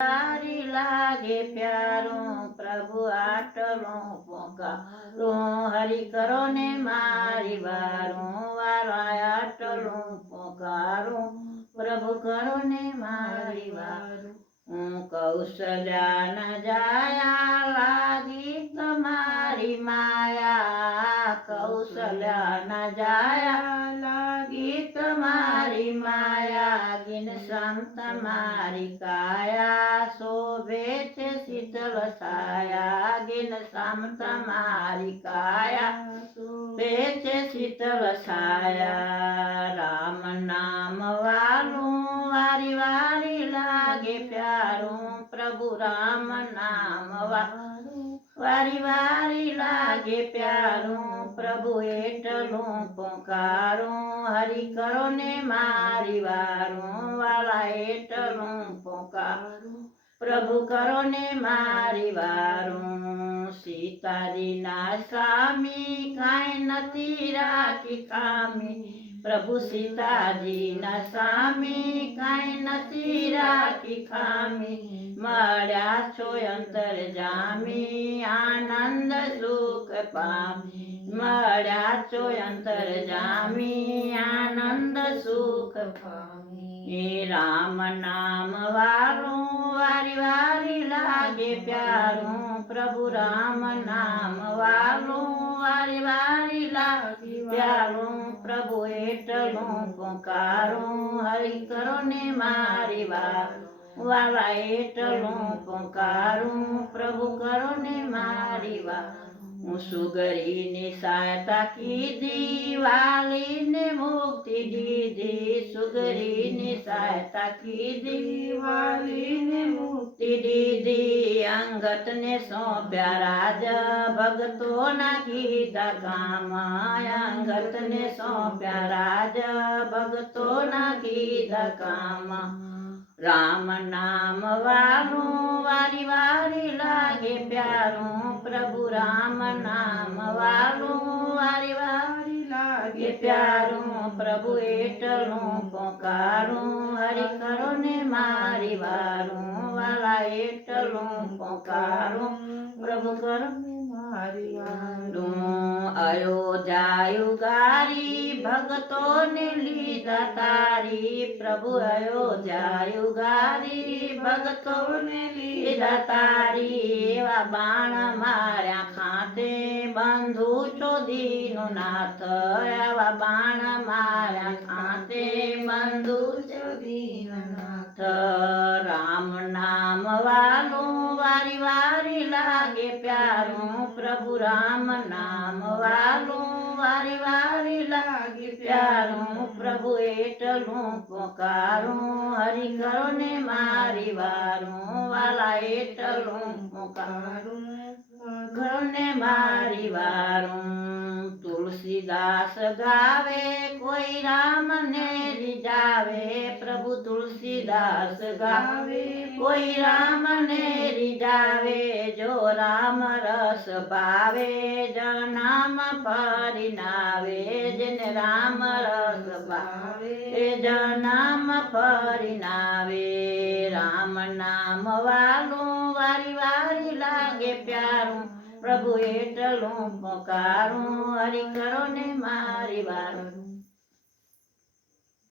સારી લાગે પ્યારું પ્રભુ આટલું પોકારું હરિ કરો ને મારી વારું વારા આટલું પોકારું પ્રભુ કરો ને મારી વારું હું કૌશલ્યા ન જાયા લાગી તમારી માયા કૌશલ્યા ન જાયા લાગી તમારી માયા ગિન સમ તમારી કાયા શોભે છે શીતળ છાયા ગિન સમ તમારી કાયા શોભે છે શીતળ છાયા રામ નામ વાલું વારી વારી લાગે પ્યારું પ્રભુ રામ નામ વાલું વારી વારી લાગે પ્યારું પ્રભુ એટલું પોકારું હરિ કરો ને મારી વારું વાલા એટલું પોકારું પ્રભુ કરો ને મારી વારું સીતાજી ના સ્વામી કાંઈ નથી રાખી ખામી પ્રભુ સીતાજી ના સ્વામી કાંઈ નથી રાખી ખામી મળ્યા છો અંતર જામી આનંદ સુખ પામી મળ્યા છો અંતર જામી આનંદ સુખ પામી રામ નામ વાલું વારી વારી લાગે પ્યારું પ્રભુ રામ નામ વાલું વારી વારી લાગે પ્યારું પ્રભુ એટલું પોકારું હરિ કરો ને મારી વારું વાલા એટલું પોકારું પ્રભુ કરો ને મારી વારું હું સુગરીની સહાયતા કીધી વાલીને મુક્તિ દીધી સુગરીની સહાયતા કીધી વાલીને મુક્તિ દીધી અંગતને સોંપ્યા રાજ ભગતોના કીધા કામ અંગતને સોંપ્યા રાજ ભગતોના કીધા કામ રામ નામ વાલું વારી વારી લાગે પ્યારું પ્રભુ રામ નામ વાલું વારી વારી લાગે પ્યારું પ્રભુ એટલું પોકારું હરિ કરો ને મારી વારું વાલા એટલું પોકારું પ્રભુ કરો ને મારી વારું અયોધ્યા ગારી ભગતોને લીધા તારી પ્રભુ અયોધ્યા ગારી ભગતોને લીધા તારી એવા બાણ માર્યા ખાતે બંધુ ચોધીનો નાથ એવા બાણ માર્યા ખાતે બંધુ ચોધીનો નાથ રામ નામ વાલું વારી વારી લાગે પ્યારું પ્રભુ રામ નામ વાલું વારી વારી લાગે પ્યારું પ્રભુ એટલું પોકારું હરિ કરો ને મારી વારું વાલા એટલું પોકારું કરો ને મારી વારું તુલસીદાસ ગાવે કોઈ રામ ને રીઝાવે પ્રભુ તુલસીદાસ ગાવે કોઈ રામ ને રીઝાવે જો રામ રસ ભાવે જનામ પરિણાવે જેને રામ રસ ભાવે જનામ પરિણાવે રામ નામ વાલું વારી વારી લાગે પ્યારું પ્રભુ એટલું પોકારું હરિ કરો ને મારી વારું